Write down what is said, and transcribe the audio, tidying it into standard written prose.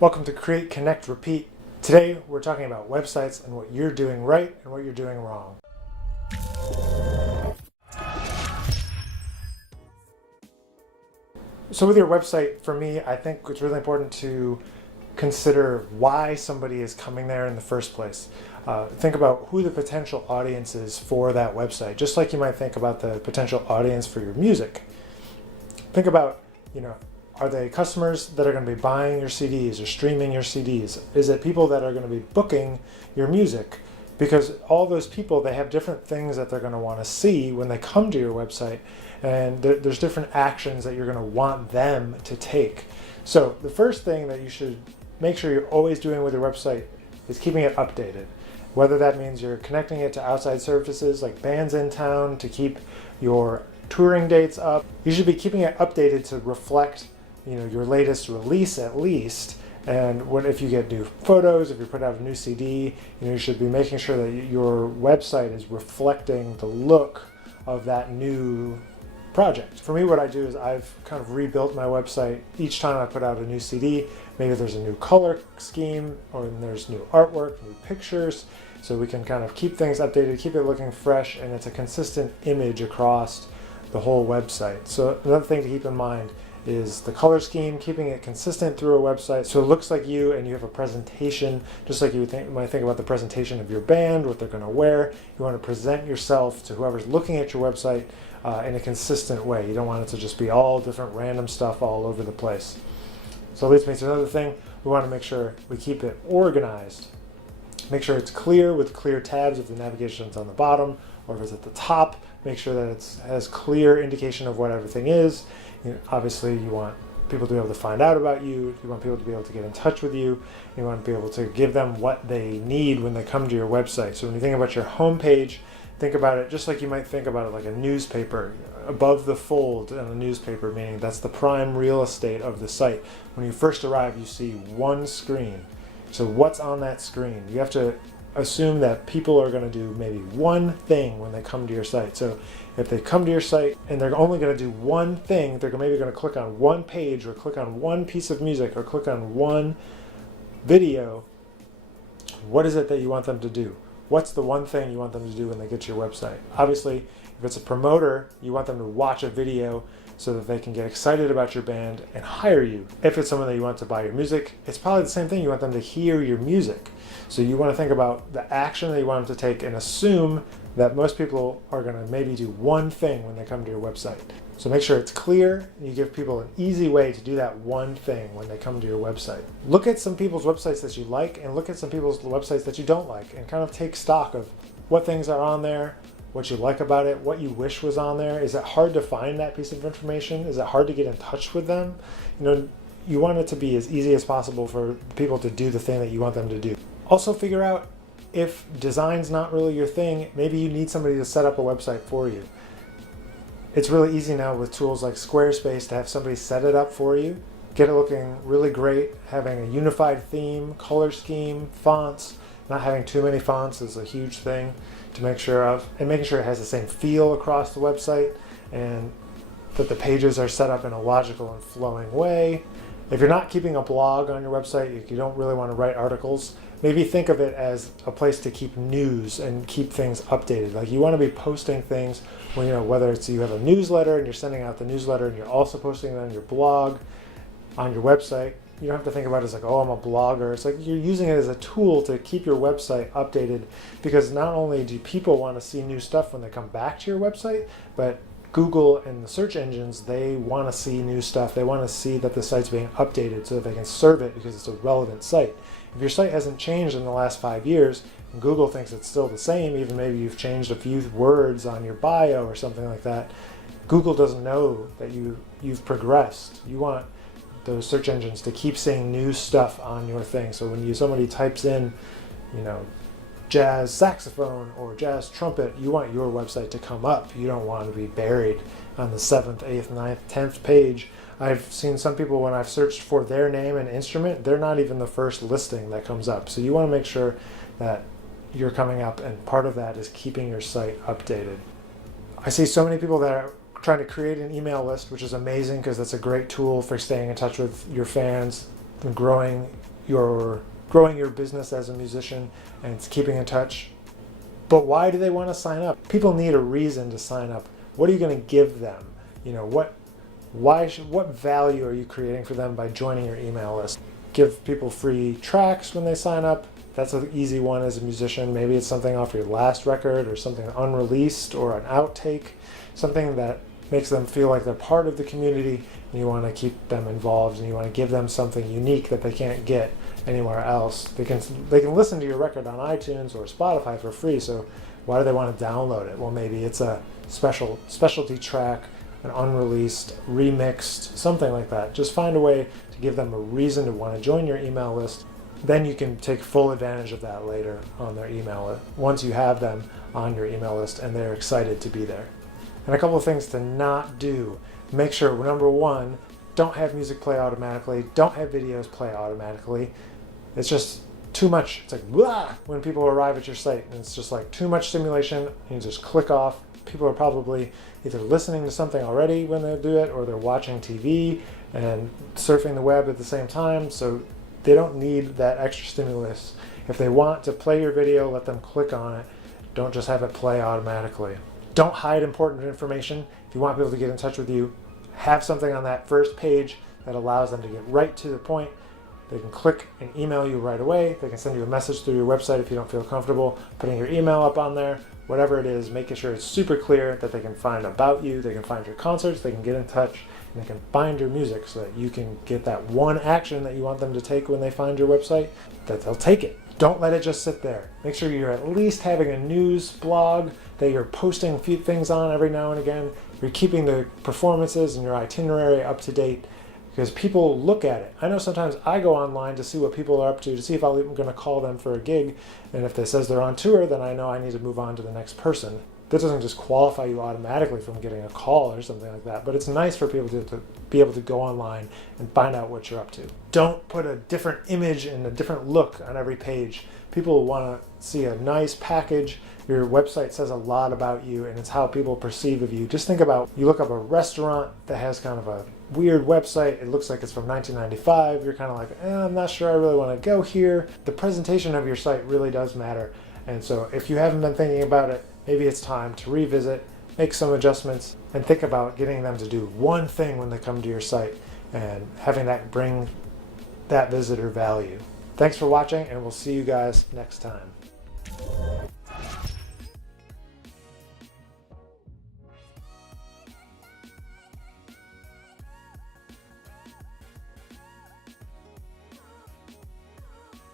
Welcome to Create, Connect, Repeat. Today we're talking about websites and what you're doing right and what you're doing wrong. So with your website, for me, I think it's really important to consider why somebody is coming there in the first place. Think about who the potential audience is for that website, just like you might think about the potential audience for your music. Think about, are they customers that are going to be buying your CDs or streaming your CDs? Is it people that are going to be booking your music? Because all those people, they have different things that they're going to want to see when they come to your website, and there's different actions that you're going to want them to take. So the first thing that you should make sure you're always doing with your website is keeping it updated. Whether that means you're connecting it to outside services like Bands in Town to keep your touring dates up. You should be keeping it updated to reflect, your latest release at least. And if you get new photos, if you put out a new CD, you should be making sure that your website is reflecting the look of that new project. For me, what I do is I've kind of rebuilt my website each time I put out a new CD. Maybe there's a new color scheme, or there's new artwork, new pictures, so we can kind of keep things updated, keep it looking fresh, and it's a consistent image across the whole website. So another thing to keep in mind is the color scheme, keeping it consistent through a website so it looks like you and you have a presentation, just like you might think about the presentation of your band, what they're going to wear. You want to present yourself to whoever's looking at your website in a consistent way. You don't want it to just be all different random stuff all over the place. So that leads me to another thing. We want to make sure we keep it organized. Make sure it's clear with clear tabs if the navigation's on the bottom, or if it's at the top. Make sure that it has clear indication of what everything is. Obviously, you want people to be able to find out about you. You want people to be able to get in touch with you. You want to be able to give them what they need when they come to your website. So when you think about your homepage, think about it just like you might think about it like a newspaper. Above the fold in a newspaper, meaning that's the prime real estate of the site. When you first arrive, you see one screen. So what's on that screen? You have to assume that people are going to do maybe one thing when they come to your site. So if they come to your site and they're only going to do one thing, they're maybe going to click on one page or click on one piece of music or click on one video. What is it that you want them to do? What's the one thing you want them to do when they get to your website? Obviously, if it's a promoter, you want them to watch a video so that they can get excited about your band and hire you. If it's someone that you want to buy your music, it's probably the same thing. You want them to hear your music. So you want to think about the action that you want them to take and assume that most people are going to maybe do one thing when they come to your website. So make sure it's clear and you give people an easy way to do that one thing when they come to your website. Look at some people's websites that you like and look at some people's websites that you don't like and kind of take stock of what things are on there, what you like about it, what you wish was on there. Is it hard to find that piece of information? Is it hard to get in touch with them? You want it to be as easy as possible for people to do the thing that you want them to do. Also figure out if design's not really your thing, maybe you need somebody to set up a website for you. It's really easy now with tools like Squarespace to have somebody set it up for you, get it looking really great, having a unified theme, color scheme, fonts. Not having too many fonts is a huge thing to make sure of, and making sure it has the same feel across the website and that the pages are set up in a logical and flowing way. If you're not keeping a blog on your website, if you don't really want to write articles, maybe think of it as a place to keep news and keep things updated. Like you want to be posting things when, whether it's you have a newsletter and you're sending out the newsletter and you're also posting it on your blog, on your website. You don't have to think about it as like, oh, I'm a blogger. It's like you're using it as a tool to keep your website updated, because not only do people want to see new stuff when they come back to your website, but Google and the search engines, they want to see new stuff. They want to see that the site's being updated so that they can serve it because it's a relevant site. If your site hasn't changed in the last 5 years, and Google thinks it's still the same, even maybe you've changed a few words on your bio or something like that, Google doesn't know that you've progressed. You want those search engines to keep seeing new stuff on your thing. So when somebody types in, jazz saxophone or jazz trumpet, you want your website to come up. You don't want to be buried on the 7th, 8th, 9th, 10th page. I've seen some people, when I've searched for their name and instrument, they're not even the first listing that comes up. So you want to make sure that you're coming up, and part of that is keeping your site updated. I see so many people that are trying to create an email list, which is amazing because that's a great tool for staying in touch with your fans. growing your business as a musician, and it's keeping in touch. But why do they want to sign up? People need a reason to sign up. What are you going to give them? What value are you creating for them by joining your email list? Give people free tracks when they sign up. That's an easy one as a musician. Maybe it's something off your last record or something unreleased or an outtake, something that makes them feel like they're part of the community, and you want to keep them involved, and you want to give them something unique that they can't get anywhere else. They can listen to your record on iTunes or Spotify for free, so why do they want to download it? Well, maybe it's a specialty track, an unreleased, remixed, something like that. Just find a way to give them a reason to want to join your email list. Then you can take full advantage of that later on their email list, once you have them on your email list and they're excited to be there. And a couple of things to not do. Make sure, number one, don't have music play automatically. Don't have videos play automatically. It's just too much. It's like, blah, when people arrive at your site, and it's just like too much stimulation. You just click off. People are probably either listening to something already when they do it, or they're watching TV and surfing the web at the same time. So they don't need that extra stimulus. If they want to play your video, let them click on it. Don't just have it play automatically. Don't hide important information. If you want people to get in touch with you, have something on that first page that allows them to get right to the point. They can click and email you right away. They can send you a message through your website if you don't feel comfortable putting your email up on there. Whatever it is, making sure it's super clear that they can find about you, they can find your concerts, they can get in touch, and they can find your music so that you can get that one action that you want them to take when they find your website, that they'll take it. Don't let it just sit there. Make sure you're at least having a news blog that you're posting a few things on every now and again. You're keeping the performances and your itinerary up to date, because people look at it. I know sometimes I go online to see what people are up to see if I'm going to call them for a gig, and if they says they're on tour, then I know I need to move on to the next person. That doesn't just qualify you automatically from getting a call or something like that, but it's nice for people to be able to go online and find out what you're up to. Don't put a different image and a different look on every page. People want to see a nice package. Your website says a lot about you, and it's how people perceive of you. Just think about, you look up a restaurant that has kind of a weird website, it looks like it's from 1995, you're kind of like, I'm not sure I really want to go here. The presentation of your site really does matter, and so if you haven't been thinking about it, maybe it's time to revisit, make some adjustments, and think about getting them to do one thing when they come to your site and having that bring that visitor value. Thanks for watching, and we'll see you guys next time.